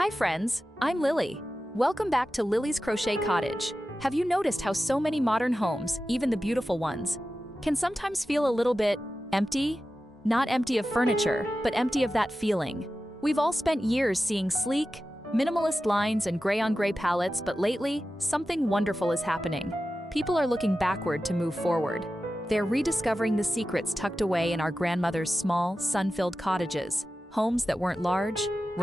Hi friends, I'm Lily. Welcome back to Lily's Crochet Cottage. Have you noticed how so many modern homes, even the beautiful ones, can sometimes feel a little bit empty? Not empty of furniture, but empty of that feeling. We've all spent years seeing sleek, minimalist lines and gray-on-gray palettes, but lately, something wonderful is happening. People are looking backward to move forward. They're rediscovering the secrets tucked away in our grandmother's small, sun-filled cottages, homes that weren't large,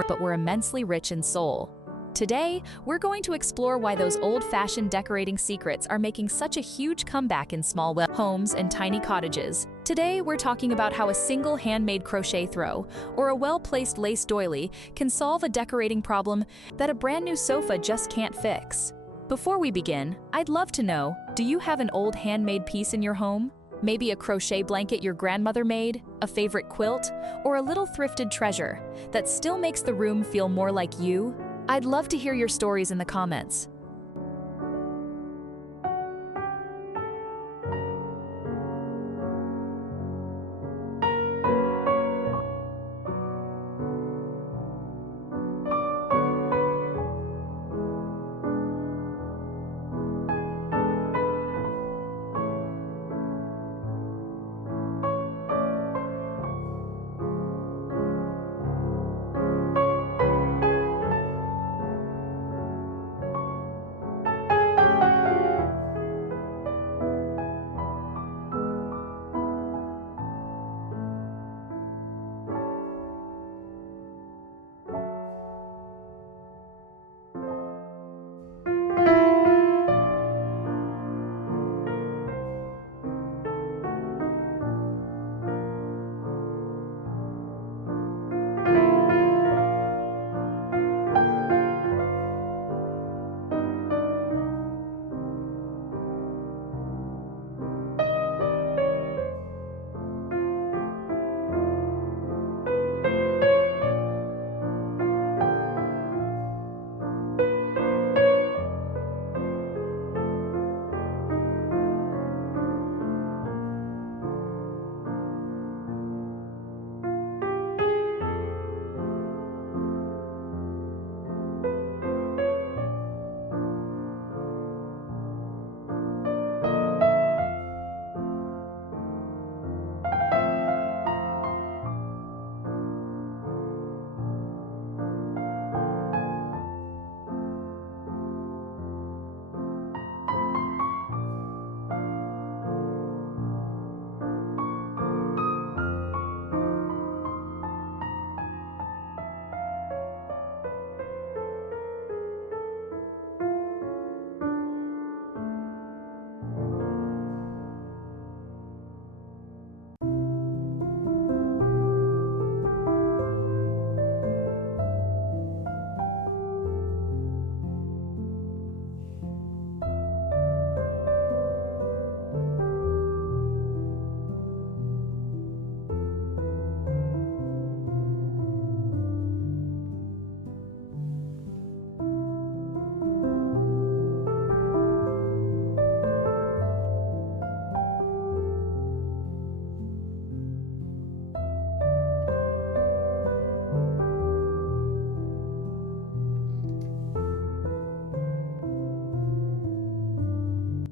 but were immensely rich in soul. Today, we're going to explore why those old-fashioned decorating secrets are making such a huge comeback in small homes and tiny cottages. Today, we're talking about how a single handmade crochet throw or a well-placed lace doily can solve a decorating problem that a brand new sofa just can't fix. Before we begin, I'd love to know, do you have an old handmade piece in your home? Maybe a crochet blanket your grandmother made, a favorite quilt, or a little thrifted treasure that still makes the room feel more like you? I'd love to hear your stories in the comments.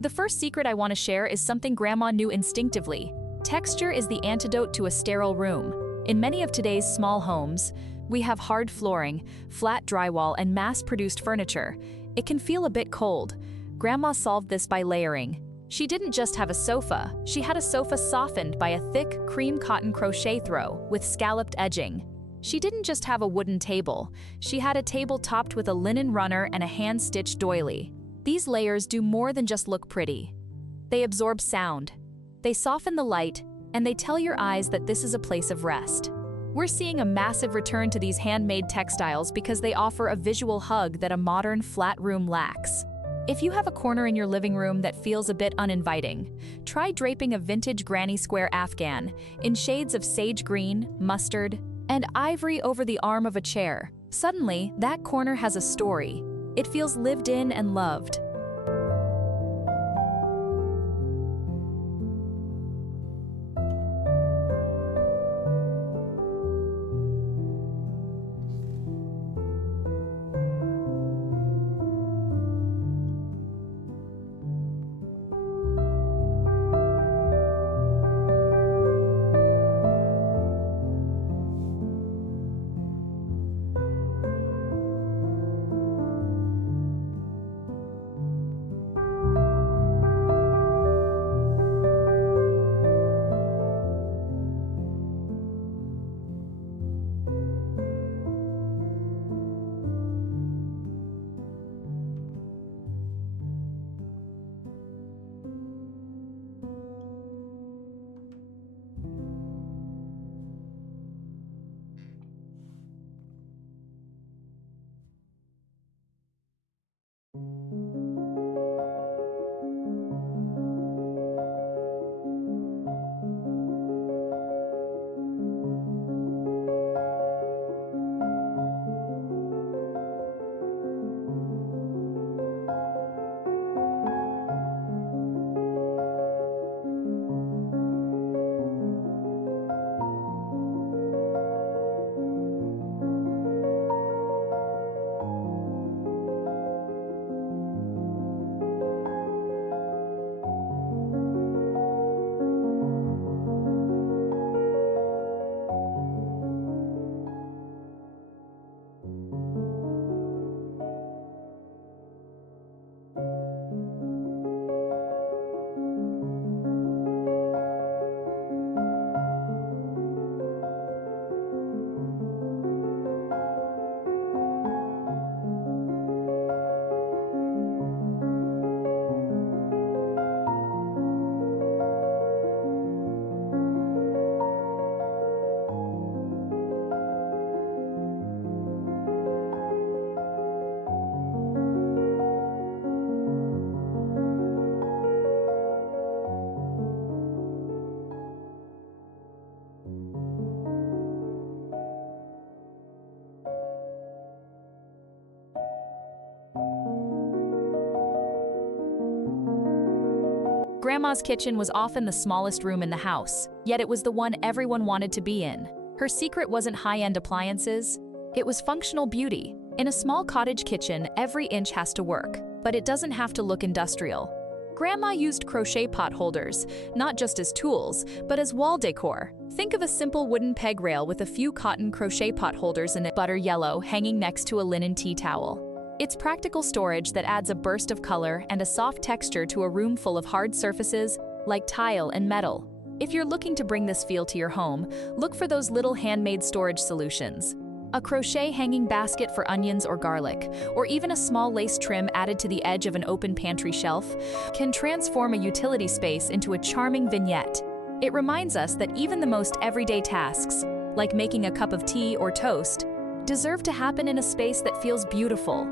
The first secret I want to share is something Grandma knew instinctively. Texture is the antidote to a sterile room. In many of today's small homes, we have hard flooring, flat drywall, and mass-produced furniture. It can feel a bit cold. Grandma solved this by layering. She didn't just have a sofa, she had a sofa softened by a thick cream cotton crochet throw with scalloped edging. She didn't just have a wooden table, she had a table topped with a linen runner and a hand-stitched doily. These layers do more than just look pretty. They absorb sound, they soften the light, and they tell your eyes that this is a place of rest. We're seeing a massive return to these handmade textiles because they offer a visual hug that a modern flat room lacks. If you have a corner in your living room that feels a bit uninviting, try draping a vintage granny square afghan in shades of sage green, mustard, and ivory over the arm of a chair. Suddenly, that corner has a story. It feels lived in and loved. Grandma's kitchen was often the smallest room in the house, yet it was the one everyone wanted to be in. Her secret wasn't high-end appliances, it was functional beauty. In a small cottage kitchen, every inch has to work, but it doesn't have to look industrial. Grandma used crochet pot holders, not just as tools, but as wall decor. Think of a simple wooden peg rail with a few cotton crochet pot holders in it, butter yellow, hanging next to a linen tea towel. It's practical storage that adds a burst of color and a soft texture to a room full of hard surfaces like tile and metal. If you're looking to bring this feel to your home, look for those little handmade storage solutions. A crochet hanging basket for onions or garlic, or even a small lace trim added to the edge of an open pantry shelf, can transform a utility space into a charming vignette. It reminds us that even the most everyday tasks, like making a cup of tea or toast, deserve to happen in a space that feels beautiful.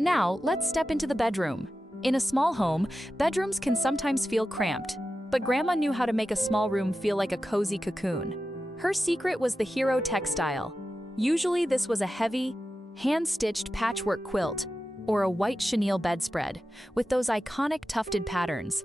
Now, let's step into the bedroom. In a small home, bedrooms can sometimes feel cramped, but Grandma knew how to make a small room feel like a cozy cocoon. Her secret was the hero textile. Usually this was a heavy, hand-stitched patchwork quilt, or a white chenille bedspread, with those iconic tufted patterns.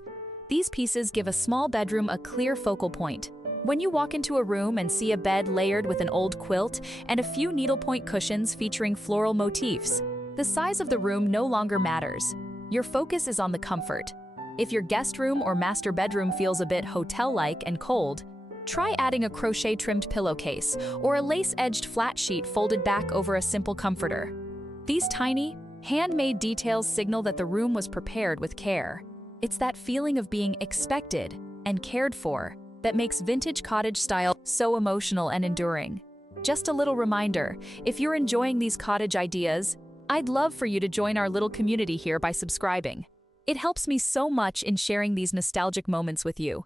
These pieces give a small bedroom a clear focal point. When you walk into a room and see a bed layered with an old quilt and a few needlepoint cushions featuring floral motifs, the size of the room no longer matters. Your focus is on the comfort. If your guest room or master bedroom feels a bit hotel-like and cold, try adding a crochet-trimmed pillowcase or a lace-edged flat sheet folded back over a simple comforter. These tiny, handmade details signal that the room was prepared with care. It's that feeling of being expected and cared for that makes vintage cottage style so emotional and enduring. Just a little reminder, if you're enjoying these cottage ideas, I'd love for you to join our little community here by subscribing. It helps me so much in sharing these nostalgic moments with you.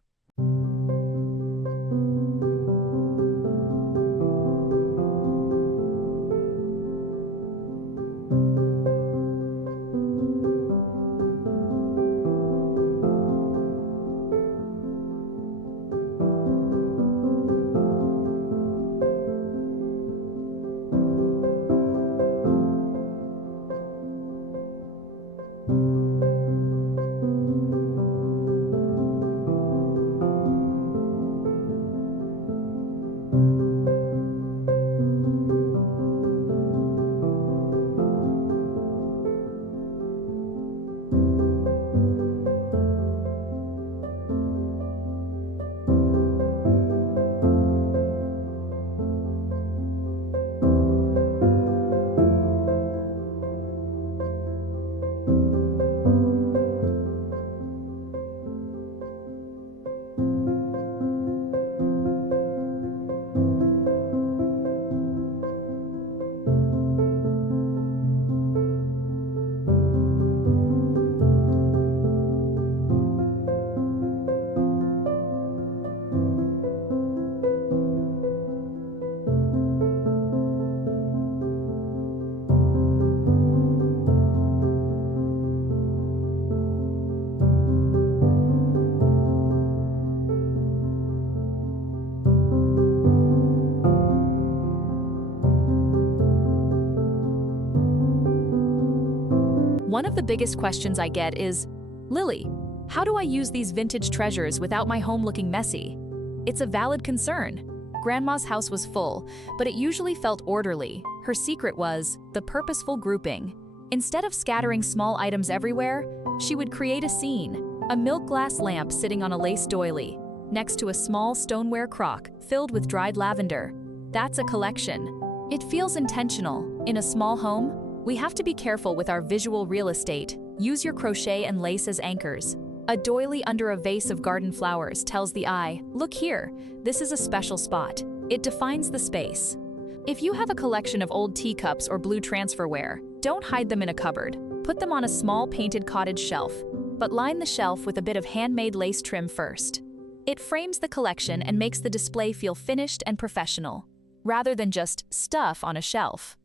One of the biggest questions I get is, Lily, how do I use these vintage treasures without my home looking messy? It's a valid concern. Grandma's house was full, but it usually felt orderly. Her secret was the purposeful grouping. Instead of scattering small items everywhere, she would create a scene. A milk glass lamp sitting on a lace doily, next to a small stoneware crock filled with dried lavender. That's a collection. It feels intentional. In a small home, we have to be careful with our visual real estate. Use your crochet and lace as anchors. A doily under a vase of garden flowers tells the eye, look here, this is a special spot. It defines the space. If you have a collection of old teacups or blue transferware, don't hide them in a cupboard. Put them on a small painted cottage shelf, but line the shelf with a bit of handmade lace trim first. It frames the collection and makes the display feel finished and professional, rather than just stuff on a shelf.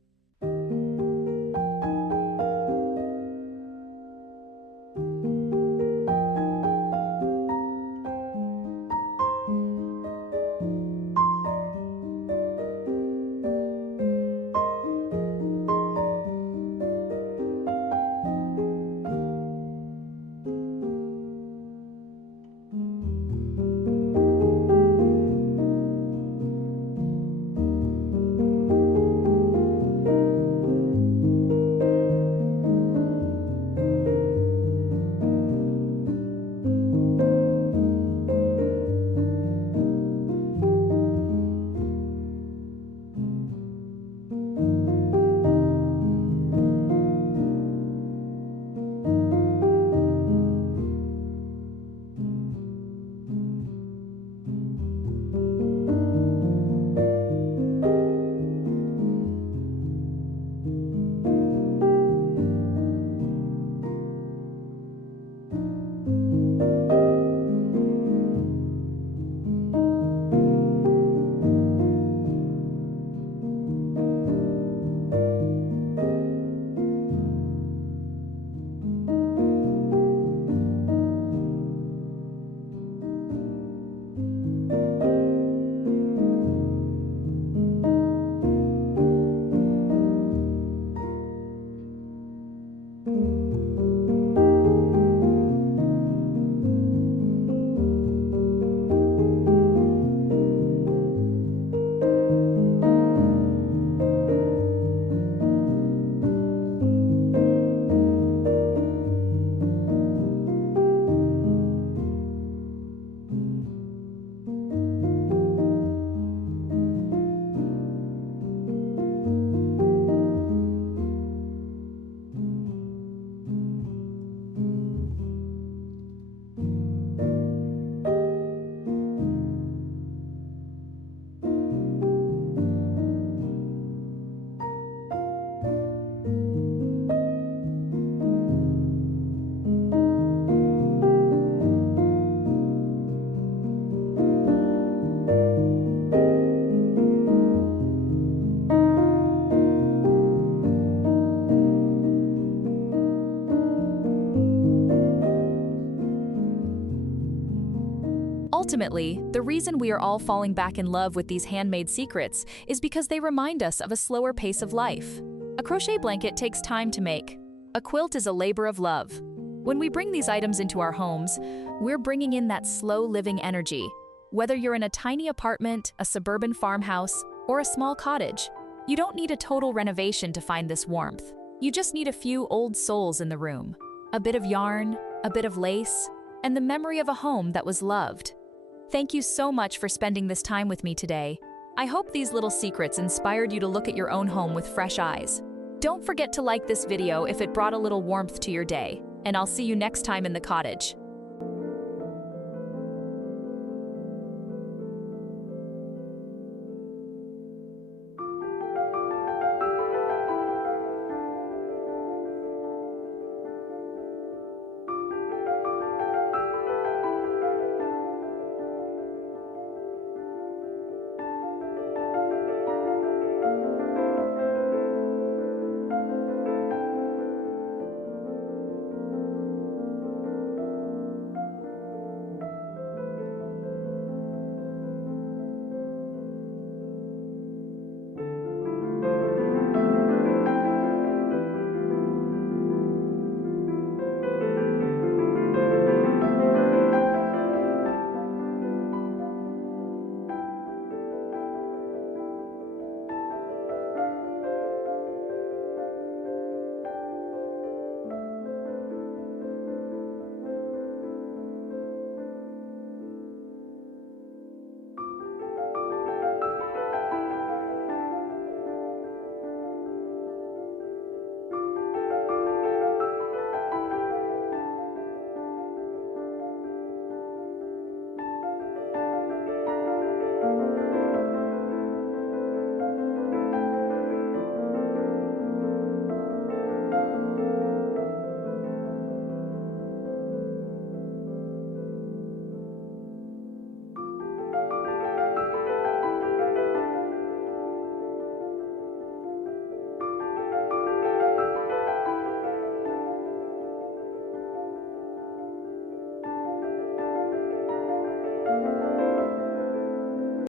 Ultimately, the reason we are all falling back in love with these handmade secrets is because they remind us of a slower pace of life. A crochet blanket takes time to make. A quilt is a labor of love. When we bring these items into our homes, we're bringing in that slow living energy. Whether you're in a tiny apartment, a suburban farmhouse, or a small cottage, you don't need a total renovation to find this warmth. You just need a few old souls in the room, a bit of yarn, a bit of lace, and the memory of a home that was loved. Thank you so much for spending this time with me today. I hope these little secrets inspired you to look at your own home with fresh eyes. Don't forget to like this video if it brought a little warmth to your day, and I'll see you next time in the cottage.